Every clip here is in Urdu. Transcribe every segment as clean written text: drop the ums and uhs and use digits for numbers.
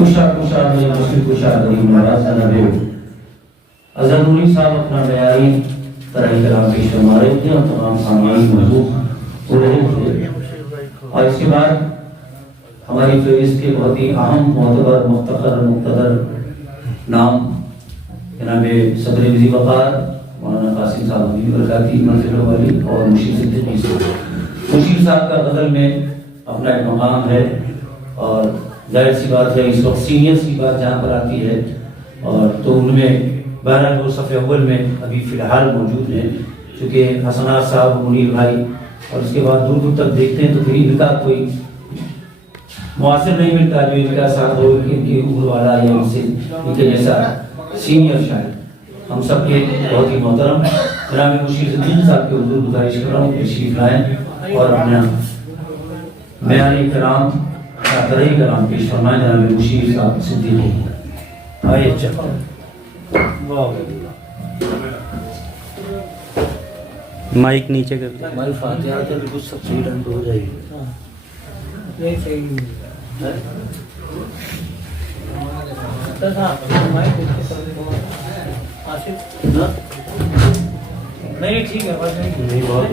خوشا خوشا میں مسلم خوشا غریب نواز جناب اظہر نوری صاحب اپنا بیانی طرح کلام پیش فرما رہے تھے اور تمام سامعین موضوع ہو رہے تھے. اور اس کے بعد ہماری فہرست کے بہت ہی اہم معتبر مفتخر مقتدر نام جناب صدر وزی وقار مولانا قاسم صاحب کی برکاتی منزل والی اور مشیر صدیقی صاحب. مشیر صاحب کا غزل میں اپنا ایک مقام ہے اور ظاہر سی بات ہے اس وقت سینئرز کی بات جہاں پر آتی ہے اور تو ان میں بہرحال وہ صف اول میں ابھی فی الحال موجود ہیں چونکہ حسنات صاحب منیر بھائی اور اس کے بعد دور دور تک دیکھتے ہیں تو پھر ان کا کوئی معاصر نہیں ملتا جو ان کا صاحب ہو ان کی عمر والا یا ان سے ان کے جیسا سینئر شاعر. ہم سب کے بہت ہی محترم جناب مشیر صدیقی صاحب کے حضور گزارش کر رہا ہوں کہ تشریف لائیں اور اپنا بیان کلام طرح کلام پیش فرمائیں. جناب مشیر صاحب صدیقی آئیے چلو. مائک نیچے کر دیں. ہماری فاتحہ تو بالکل سب صحیح ڈھنگ ہو جائے گی. نہیں صحیح نہیں ٹھیک ہے نہیں بہت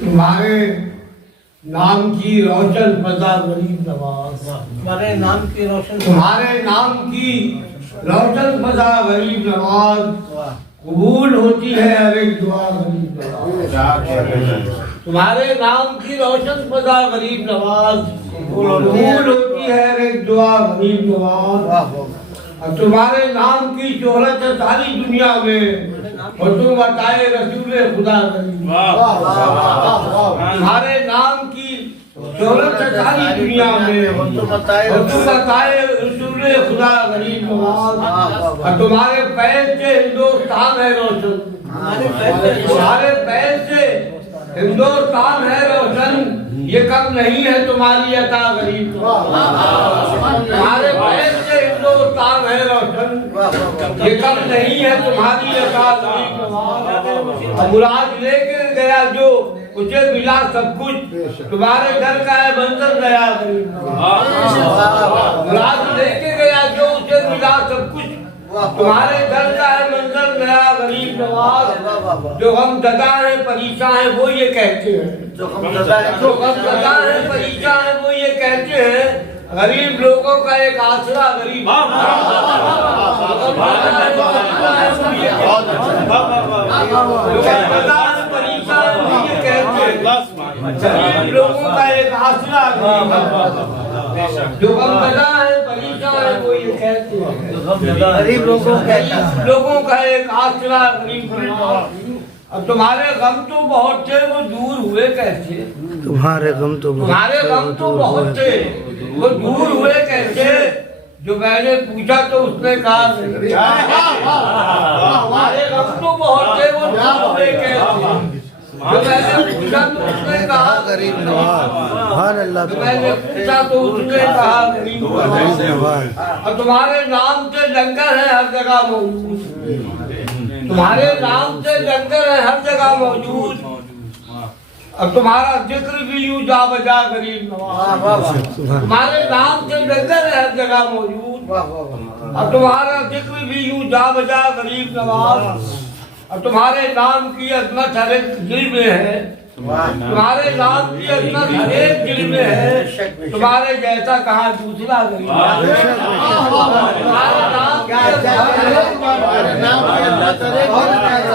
تمہارے نام کی روشن فضا غریب نواز. تمہارے نام کی روشن تمہارے نام کی روشن فضا غریب نواز قبول ہوتی ہے ہر ایک دعا غریب نواز. تمہارے نام کی روشن فضا غریب نواز قبول ہوتی ہے ہر ایک دعا غریب نواز. اور تمہارے نام کی شہرت ہے ساری دنیا میں اور تم بتائے رسول خدا غریب. تمہارے نام کی شہرت ہے ساری دنیا میں اور تم بتائے رسول خدا غریب نواز. اور تمہارے پیر سے ہندوستان ہے روشن. تمہارے پیر سے ہندوستان ہے روشن. یہ کم نہیں ہے تمہاری عطا غریب. تمہارے پیر سے ہندوستان ہے روشن. یہ کم نہیں ہے تمہاری عطا غریب. مراد لے کے گیا جو اسے ملا سب کچھ. تمہارے گھر کا ہے منظر نیا غریب. مراد لے کے گیا جو اسے ملا سب کچھ. تمہارے گھر کا ہے منظر نیا غریب نواز. جو غم زدہ ہیں پریشان ہیں وہ یہ کہتے ہیں. جو غم زدہ ہیں پریشان ہیں وہ یہ کہتے ہیں غریب لوگوں کا ایک آسرا غریب. غریب لوگوں کا ایک آسرا غریب. جو غم زدہ ہیں پریشان ہیں وہ یہ کہتے ہیں غریب لوگوں کا ایک آسرا غریب. اب تمہارے غم تو بہت تھے وہ دور ہوئے کیسے. تمہارے غم تو بہت تھے وہ دور ہوئے کیسے. جو میں نے پوچھا تو اس نے کہا ہمارے غم تو بہت تھے وہ دور ہوئے کیسے. جو میں نے پوچھا تو اس نے کہا غریب نواز. سبحان اللہ. جو میں نے پوچھا تو اس نے کہا غریب نواز. اور تمہارے نام سے لنگر ہے ہر جگہ موجود. تمہارے نام سے لنگر ہے ہر جگہ موجود. اب تمہارا ذکر بھی یوں جا بجا غریب نواز. تمہارے نام سے لنگر ہے ہر جگہ موجود. اب تمہارا ذکر بھی یوں جا بجا غریب نواز. اب تمہارے نام کی عظمت ہر ایک دل میں ہے. تمہارے نام کی عظمت ہر ایک دل میں ہے. تمہارے جیسا کہاں دوسرا غریب.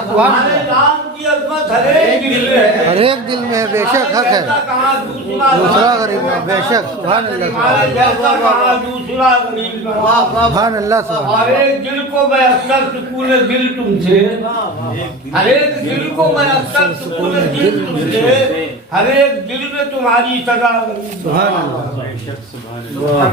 تمہارے نام کی عظمت ہر ایک دل میں ہے. ہر ایک دل میں بے شک حق ہے. دوسرا غریب ہے بے شک. سبحان اللہ. سبحان اللہ. ہر ایک دل کو میں اکثر سکون دل تم سے. ہر ایک دل کو میں اکثر سکون دل تم سے. ہر ایک دل میں تمہاری صدا. سبحان اللہ.